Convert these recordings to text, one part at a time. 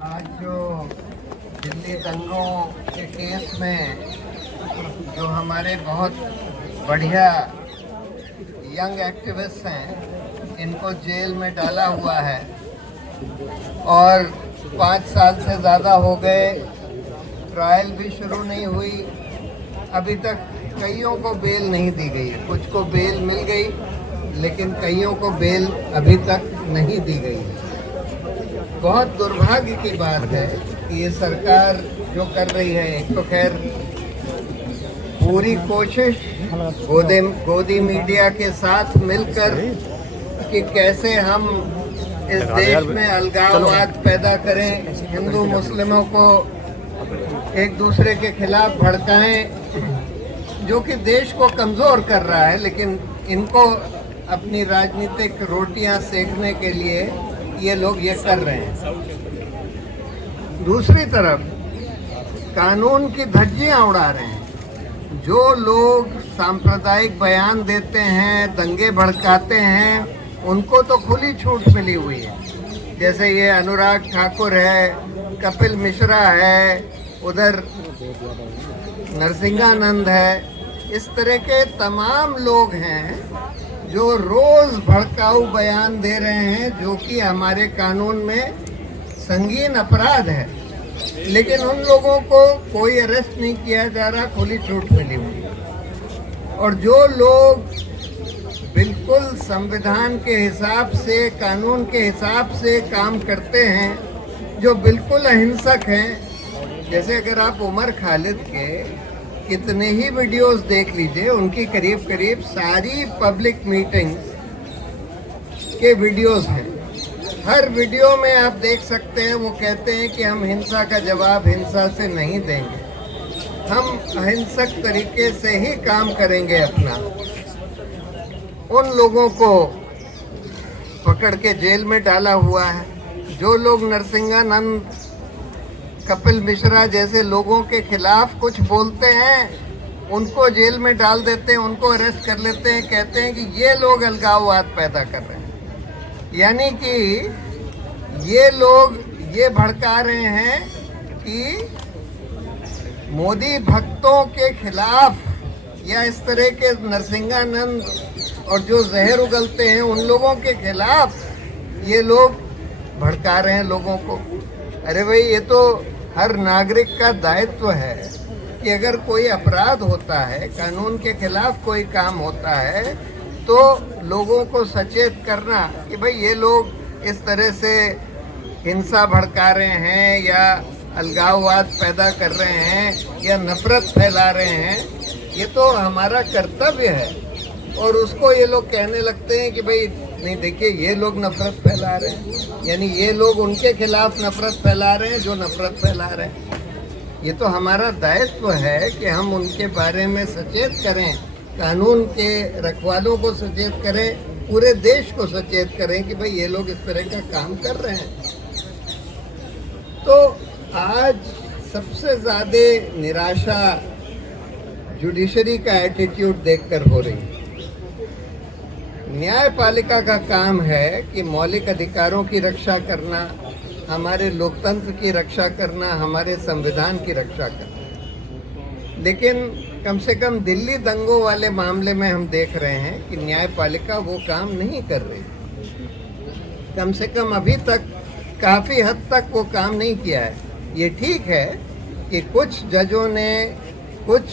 आज जो दिल्ली दंगों के केस में जो हमारे बहुत बढ़िया यंग एक्टिविस्ट हैं, इनको जेल में डाला हुआ है और 5 साल से ज़्यादा हो गए, ट्रायल भी शुरू नहीं हुई। अभी तक कईयों को बेल नहीं दी गई। कुछ को बेल मिल गई, लेकिन कईयों को बेल अभी तक नहीं दी गई। बहुत दुर्भाग्य की बात है कि ये सरकार जो कर रही है, एक तो खैर पूरी कोशिश गोदी मीडिया के साथ मिलकर कि कैसे हम इस देश में अलगाववाद पैदा करें, हिंदू मुस्लिमों को एक दूसरे के खिलाफ भड़काएं, जो कि देश को कमज़ोर कर रहा है। लेकिन इनको अपनी राजनीतिक रोटियां सेकने के लिए ये लोग ये कर रहे हैं। दूसरी तरफ कानून की धज्जियां उड़ा रहे हैं। जो लोग सांप्रदायिक बयान देते हैं, दंगे भड़काते हैं, उनको तो खुली छूट मिली हुई है। जैसे ये अनुराग ठाकुर है, कपिल मिश्रा है, उधर नरसिंहानंद है। इस तरह के तमाम लोग हैं जो रोज भड़काऊ बयान दे रहे हैं, जो कि हमारे कानून में संगीन अपराध है। लेकिन उन लोगों को कोई अरेस्ट नहीं किया जा रहा, खुली छूट मिली हुई। और जो लोग बिल्कुल संविधान के हिसाब से, कानून के हिसाब से काम करते हैं, जो बिल्कुल अहिंसक हैं, जैसे अगर आप उमर खालिद के कितने ही वीडियोस देख लीजिए, उनकी करीब करीब सारी पब्लिक मीटिंग्स के वीडियोस हैं। हर वीडियो में आप देख सकते हैं वो कहते हैं कि हम हिंसा का जवाब हिंसा से नहीं देंगे, हम अहिंसक तरीके से ही काम करेंगे अपना। उन लोगों को पकड़ के जेल में डाला हुआ है। जो लोग नरसिंहानंद, कपिल मिश्रा जैसे लोगों के खिलाफ कुछ बोलते हैं, उनको जेल में डाल देते हैं, उनको अरेस्ट कर लेते हैं, कहते हैं कि ये लोग अलगाववाद पैदा कर रहे हैं। यानी कि ये लोग ये भड़का रहे हैं कि मोदी भक्तों के खिलाफ, या इस तरह के नरसिंहानंद और जो जहर उगलते हैं उन लोगों के खिलाफ ये लोग भड़का रहे हैं लोगों को। अरे भाई, ये तो हर नागरिक का दायित्व है कि अगर कोई अपराध होता है, कानून के खिलाफ कोई काम होता है, तो लोगों को सचेत करना कि भाई ये लोग इस तरह से हिंसा भड़का रहे हैं या अलगाववाद पैदा कर रहे हैं या नफरत फैला रहे हैं। ये तो हमारा कर्तव्य है। और उसको ये लोग कहने लगते हैं कि भाई नहीं, देखिए ये लोग नफरत फैला रहे हैं, यानी ये लोग उनके खिलाफ नफरत फैला रहे हैं जो नफरत फैला रहे हैं। ये तो हमारा दायित्व है कि हम उनके बारे में सचेत करें, कानून के रखवालों को सचेत करें, पूरे देश को सचेत करें कि भाई ये लोग इस तरह का काम कर रहे हैं। तो आज सबसे ज़्यादा निराशा जुडिशरी का एटीट्यूड देखकर हो रही है। न्यायपालिका का काम है कि मौलिक अधिकारों की रक्षा करना, हमारे लोकतंत्र की रक्षा करना, हमारे संविधान की रक्षा करना। लेकिन कम से कम दिल्ली दंगों वाले मामले में हम देख रहे हैं कि न्यायपालिका वो काम नहीं कर रही। कम से कम अभी तक काफ़ी हद तक वो काम नहीं किया है। ये ठीक है कि कुछ जजों ने, कुछ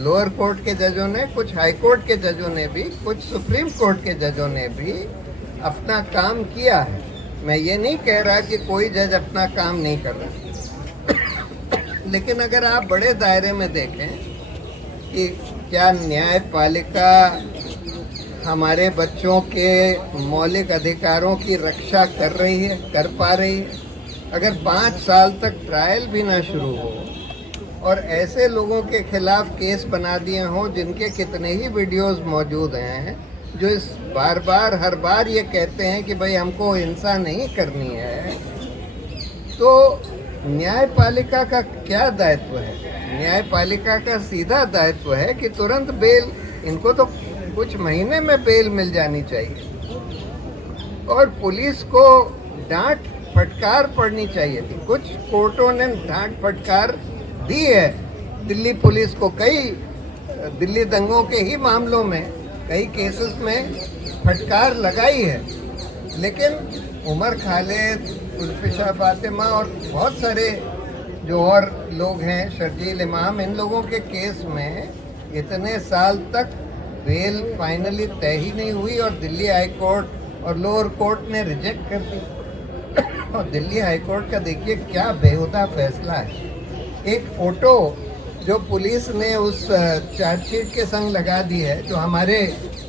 लोअर कोर्ट के जजों ने, कुछ हाई कोर्ट के जजों ने भी, कुछ सुप्रीम कोर्ट के जजों ने भी अपना काम किया है। मैं ये नहीं कह रहा कि कोई जज अपना काम नहीं कर रहा। लेकिन अगर आप बड़े दायरे में देखें कि क्या न्यायपालिका हमारे बच्चों के मौलिक अधिकारों की रक्षा कर रही है, कर पा रही है? अगर 5 साल तक ट्रायल भी ना शुरू हो और ऐसे लोगों के खिलाफ केस बना दिए हों जिनके कितने ही वीडियोस मौजूद हैं, जो इस बार बार हर बार ये कहते हैं कि भाई हमको हिंसा नहीं करनी है, तो न्यायपालिका का क्या दायित्व है? न्यायपालिका का सीधा दायित्व है कि तुरंत बेल, इनको तो कुछ महीने में बेल मिल जानी चाहिए। और पुलिस को डांट फटकार पड़नी चाहिए थी। कुछ कोर्टों ने डांट फटकार दी है दिल्ली पुलिस को, कई दिल्ली दंगों के ही मामलों में कई केसेस में फटकार लगाई है, लेकिन उमर खालिद, उल्फिशा फातिमा और बहुत सारे जो और लोग हैं, शर्जील इमाम, इन लोगों के केस में इतने साल तक बेल फाइनली तय ही नहीं हुई और दिल्ली हाई कोर्ट और लोअर कोर्ट ने रिजेक्ट कर दी। और दिल्ली हाई कोर्ट का देखिए क्या बेहुदा फैसला है। एक फोटो जो पुलिस ने उस चार्जशीट के संग लगा दी है, जो हमारे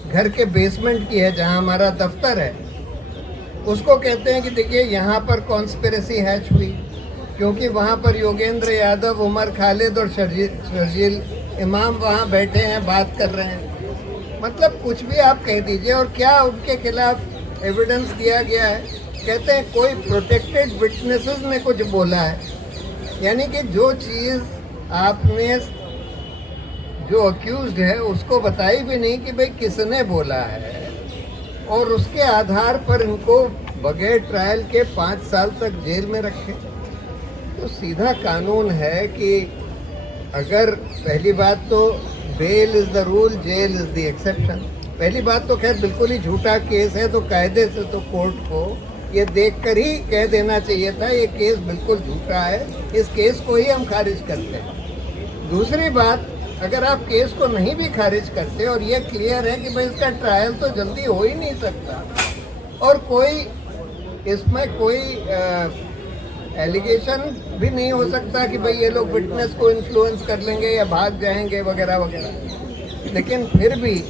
घर के बेसमेंट की है जहां हमारा दफ्तर है, उसको कहते हैं कि देखिए यहाँ पर कॉन्स्पिरेसी हैच हुई, क्योंकि वहाँ पर योगेंद्र यादव, उमर खालिद और शर्जील इमाम वहाँ बैठे हैं, बात कर रहे हैं। मतलब कुछ भी आप कह दीजिए। और क्या उनके खिलाफ एविडेंस दिया गया है? कहते हैं कोई प्रोटेक्टेड विटनेसेस ने कुछ बोला है, यानी कि जो चीज़ आपने जो अक्यूज्ड है उसको बताई भी नहीं कि भाई किसने बोला है, और उसके आधार पर इनको बगैर ट्रायल के 5 साल तक जेल में रखे। तो सीधा कानून है कि अगर पहली बात तो bail is the rule, jail is the exception. पहली बात तो खैर बिल्कुल ही झूठा केस है, तो कायदे से तो कोर्ट को ये देखकर ही कह देना चाहिए था ये केस बिल्कुल झूठा है, इस केस को ही हम खारिज करते हैं। दूसरी बात, अगर आप केस को नहीं भी खारिज करते और ये क्लियर है कि भाई इसका ट्रायल तो जल्दी हो ही नहीं सकता और कोई इसमें कोई एलिगेशन भी नहीं हो सकता कि भाई ये लोग विटनेस को इन्फ्लुएंस कर लेंगे या भाग जाएंगे वगैरह वगैरह, लेकिन फिर भी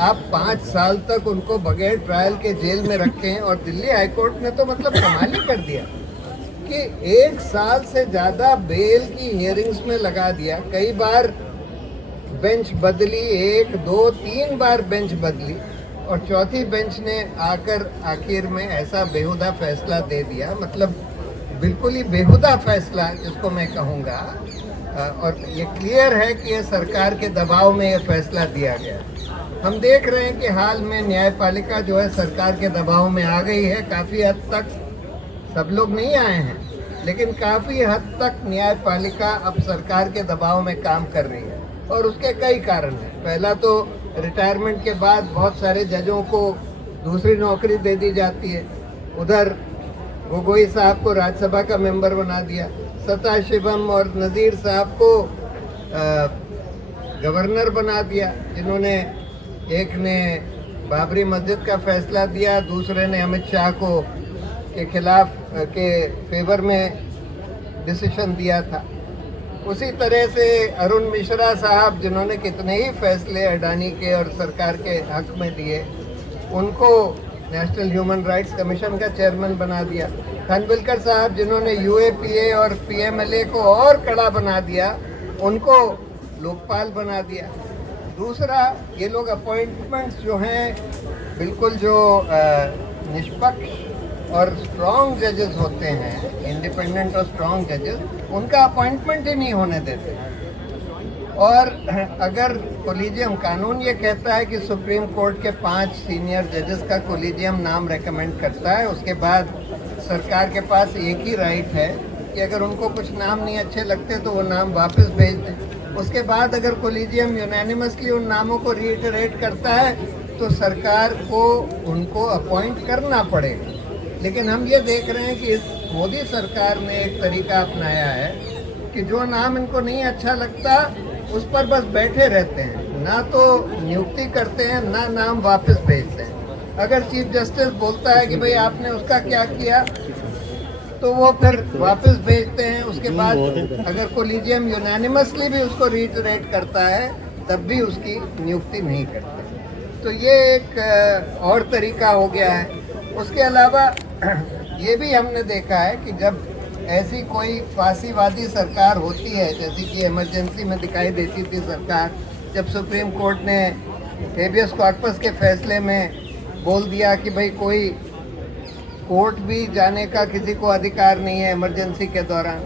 आप 5 साल तक उनको बगैर ट्रायल के जेल में रखें। और दिल्ली हाई कोर्ट ने तो मतलब कमाल ही कर दिया कि 1 साल से ज़्यादा बेल की हियरिंग्स में लगा दिया। कई बार बेंच बदली, 1, 2, 3 बार बेंच बदली, और चौथी बेंच ने आकर आखिर में ऐसा बेहुदा फैसला दे दिया, मतलब बिल्कुल ही बेहुदा फैसला जिसको मैं कहूँगा। और ये क्लियर है कि ये सरकार के दबाव में ये फैसला दिया गया। हम देख रहे हैं कि हाल में न्यायपालिका जो है सरकार के दबाव में आ गई है। काफ़ी हद तक, सब लोग नहीं आए हैं, लेकिन काफ़ी हद तक न्यायपालिका अब सरकार के दबाव में काम कर रही है, और उसके कई कारण हैं। पहला तो रिटायरमेंट के बाद बहुत सारे जजों को दूसरी नौकरी दे दी जाती है। उधर गोगोई साहब को राज्यसभा का मेंबर बना दिया, सदाशिवम और नज़ीर साहब को गवर्नर बना दिया, जिन्होंने एक ने बाबरी मस्जिद का फैसला दिया, दूसरे ने अमित शाह को के खिलाफ के फेवर में डिसीजन दिया था। उसी तरह से अरुण मिश्रा साहब, जिन्होंने कितने ही फैसले अडानी के और सरकार के हक में दिए, उनको नेशनल ह्यूमन राइट्स कमीशन का चेयरमैन बना दिया। खानविलकर साहब, जिन्होंने यूएपीए और पीएमएलए को और कड़ा बना दिया, उनको लोकपाल बना दिया। दूसरा, ये लोग अपॉइंटमेंट्स जो हैं बिल्कुल जो निष्पक्ष और स्ट्रॉन्ग जजेस होते हैं, इंडिपेंडेंट और स्ट्रॉन्ग जजेस, उनका अपॉइंटमेंट ही नहीं होने देते। और अगर कोलिजियम, कानून ये कहता है कि सुप्रीम कोर्ट के 5 सीनियर जजेस का कोलिजियम नाम रेकमेंड करता है, उसके बाद सरकार के पास एक ही राइट है कि अगर उनको कुछ नाम नहीं अच्छे लगते तो वो नाम वापस भेज दें। उसके बाद अगर कोलिजियम यूनानिमसली उन नामों को रीइटरेट करता है तो सरकार को उनको अपॉइंट करना पड़ेगा। लेकिन हम ये देख रहे हैं कि इस मोदी सरकार ने एक तरीका अपनाया है कि जो नाम इनको नहीं अच्छा लगता उस पर बस बैठे रहते हैं, ना तो नियुक्ति करते हैं ना नाम वापस भेजते हैं। अगर चीफ जस्टिस बोलता है कि भाई आपने उसका क्या किया, तो वो फिर वापस भेजते हैं। उसके बाद अगर कोलिजियम यूनानिमसली भी उसको रीइटरेट करता है तब भी उसकी नियुक्ति नहीं करते। तो ये एक और तरीका हो गया है। उसके अलावा ये भी हमने देखा है कि जब ऐसी कोई फांसीवादी सरकार होती है, जैसे कि इमरजेंसी में दिखाई देती थी सरकार, जब सुप्रीम कोर्ट ने हेबियस कॉर्पस के फैसले में बोल दिया कि भाई कोई कोर्ट भी जाने का किसी को अधिकार नहीं है इमरजेंसी के दौरान,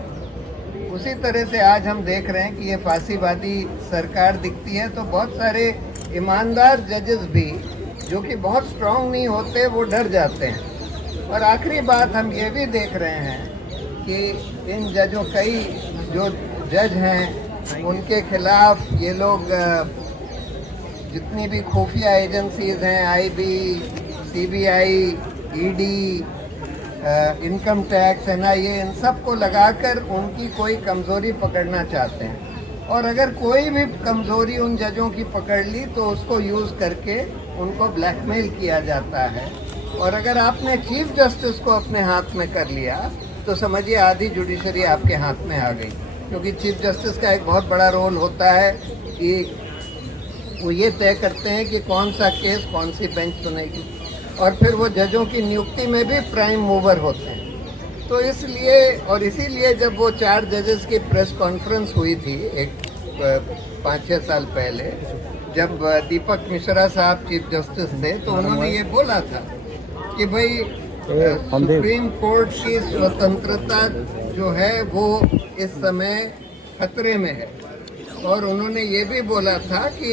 उसी तरह से आज हम देख रहे हैं कि ये फांसीवादी सरकार दिखती है। तो बहुत सारे ईमानदार जजेस भी, जो कि बहुत स्ट्रांग नहीं होते, वो डर जाते हैं और आखिरी बात हम ये भी देख रहे हैं कि इन जजों कई जो जज हैं उनके खिलाफ ये लोग जितनी भी खुफिया एजेंसीज हैं, IB, CBI, ED, income tax, NIA, इन सब को लगाकर उनकी कोई कमज़ोरी पकड़ना चाहते हैं। और अगर कोई भी कमज़ोरी उन जजों की पकड़ ली तो उसको यूज़ करके उनको ब्लैकमेल किया जाता है। और अगर आपने चीफ जस्टिस को अपने हाथ में कर लिया तो समझिए आधी जुडिशरी आपके हाथ में आ गई, क्योंकि चीफ जस्टिस का एक बहुत बड़ा रोल होता है कि वो ये तय करते हैं कि कौन सा केस कौन सी बेंच सुनेगी, और फिर वो जजों की नियुक्ति में भी प्राइम मूवर होते हैं। तो इसलिए और इसीलिए जब वो 4 जजेस की प्रेस कॉन्फ्रेंस हुई थी एक 5-6 साल पहले, जब दीपक मिश्रा साहब चीफ जस्टिस थे, तो उन्होंने ये बोला था कि भाई सुप्रीम कोर्ट की स्वतंत्रता जो है वो इस समय खतरे में है। और उन्होंने ये भी बोला था कि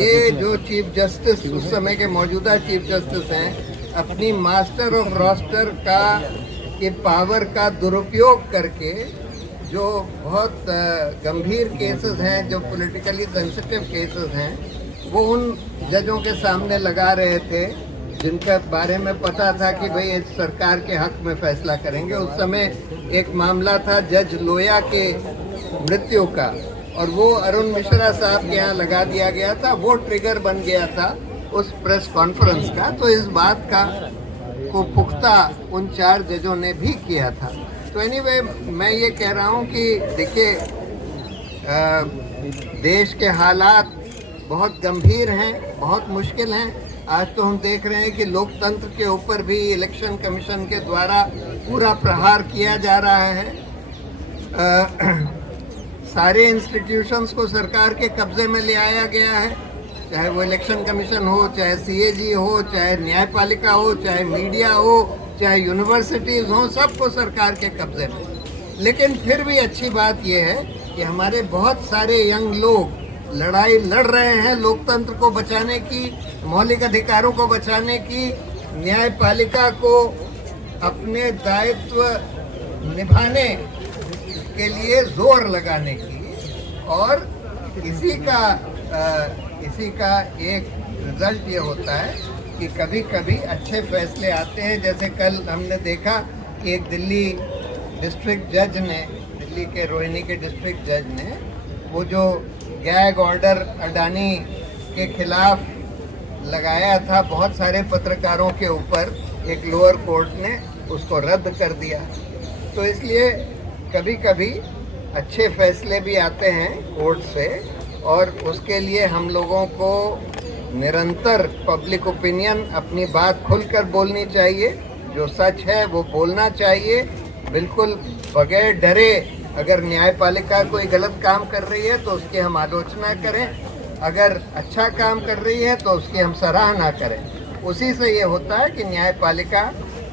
ये जो चीफ जस्टिस उस समय के मौजूदा चीफ जस्टिस हैं, अपनी मास्टर ऑफ रोस्टर के पावर का दुरुपयोग करके जो बहुत गंभीर केसेस हैं, जो पॉलिटिकली सेंसिटिव केसेस हैं, वो उन जजों के सामने लगा रहे थे जिनका बारे में पता था कि भाई इस सरकार के हक में फैसला करेंगे। उस समय एक मामला था जज लोया के मृत्यु का, और वो अरुण मिश्रा साहब के यहाँ लगा दिया गया था। वो ट्रिगर बन गया था उस प्रेस कॉन्फ्रेंस का। तो इस बात को पुख्ता उन 4 जजों ने भी किया था। तो एनीवे, मैं ये कह रहा हूँ कि देखिए, देश के हालात बहुत गंभीर हैं, बहुत मुश्किल हैं। आज तो हम देख रहे हैं कि लोकतंत्र के ऊपर भी इलेक्शन कमीशन के द्वारा पूरा प्रहार किया जा रहा है। सारे इंस्टीट्यूशंस को सरकार के कब्जे में ले आया गया है, चाहे वो इलेक्शन कमीशन हो, चाहे सीएजी हो, चाहे न्यायपालिका हो, चाहे मीडिया हो, चाहे यूनिवर्सिटीज़ हो, सबको सरकार के कब्जे में। लेकिन फिर भी अच्छी बात यह है कि हमारे बहुत सारे यंग लोग लड़ाई लड़ रहे हैं लोकतंत्र को बचाने की, मौलिक अधिकारों को बचाने की, न्यायपालिका को अपने दायित्व निभाने के लिए जोर लगाने की। और इसी का एक रिजल्ट ये होता है कि कभी कभी अच्छे फैसले आते हैं। जैसे कल हमने देखा कि एक दिल्ली डिस्ट्रिक्ट जज ने, दिल्ली के रोहिणी के डिस्ट्रिक्ट जज ने, वो जो गैग ऑर्डर अडानी के खिलाफ लगाया था बहुत सारे पत्रकारों के ऊपर, एक लोअर कोर्ट ने उसको रद्द कर दिया। तो इसलिए कभी कभी अच्छे फैसले भी आते हैं कोर्ट से, और उसके लिए हम लोगों को निरंतर पब्लिक ओपिनियन अपनी बात खुलकर बोलनी चाहिए। जो सच है वो बोलना चाहिए, बिल्कुल बगैर डरे। अगर न्यायपालिका कोई गलत काम कर रही है तो उसकी हम आलोचना करें, अगर अच्छा काम कर रही है तो उसकी हम सराहना करें। उसी से ये होता है कि न्यायपालिका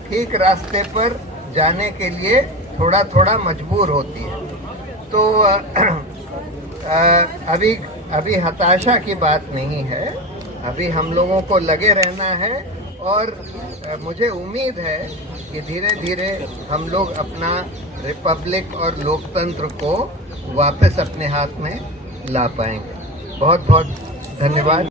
ठीक रास्ते पर जाने के लिए थोड़ा थोड़ा मजबूर होती है। तो अभी हताशा की बात नहीं है, अभी हम लोगों को लगे रहना है। और मुझे उम्मीद है कि धीरे धीरे हम लोग अपना रिपब्लिक और लोकतंत्र को वापस अपने हाथ में ला पाएंगे। बहुत बहुत धन्यवाद।